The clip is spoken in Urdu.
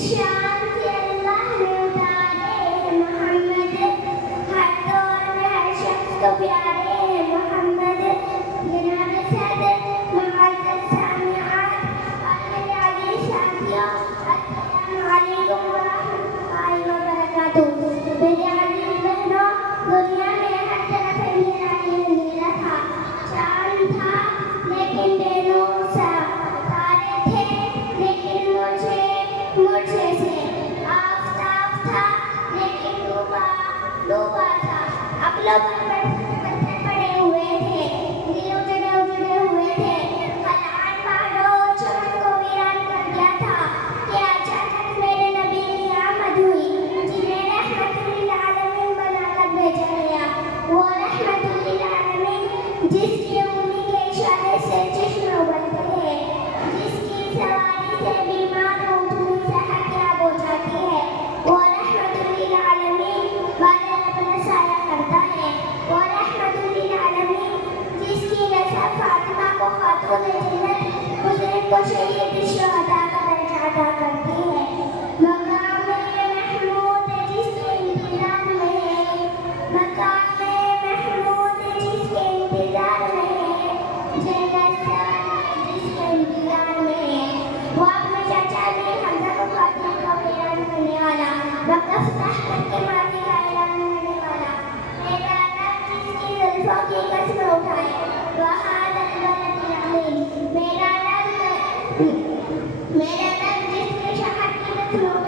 شان سے اللہ نے اتارے ہیں محمد، ہر دور میں ہر شخص کو پیارے ہیں محمد۔ جناب صدر معزز سامعات اور میرے عزیز ساتھیوں، السلام علیکم ورحمۃ اللہ وبرکاتہ۔ میرے عزیز بہنوں، دنیا میں ہر طرف اندھیرا ہی اندھیرا تھا، چاند تھا لیکن بے نور سا، تارے تھے لیکن مجھے سے، آفتاب تھا لیکن ڈوبا تھا، عقلوں پر پتھر پڑے ہوئے تھے، دل اجڑے ہوئے تھے، خلعان پہاڑوں چمن کو ویران کر دیا تھا کہ اچانک میرے نبی کی آمد ہوئی، جنہیں رحمت للعالمین بنا کر بھیجا گیا۔ وہ رحمت للعالمین جس کی انگلی کے اشارے سے چشمے ابلتے ہیں، جس کی سواری سے بیمار اونٹ میں صحتیاب ہو جاتی ہے، وہ رحمت للعالمین والے اپنا سایہ کرتا ہے۔ وہ رحمت للعالمین جس کی نسب فاطمہ کو خاتون جنت، حسین کو شہید الشہداء کا درجہ عطا کرتی ہے۔ مقام محمود جس کے انتظار میں ہے، مقام محمود جس کے انتظار میں ہے، جنت جس کے انتظار میں ہے، وہ اپنے چچا امیر حمزہ کو قاتل کا اعلان کرنے والا، وقف رحمت کے ماضی کا اعلان کرنے والا، میرا رب جس کی زلفوں کی قسم اٹھائے، وہذا البلد الامین، میرا رب جس کے شہر کی قسم اٹھائے۔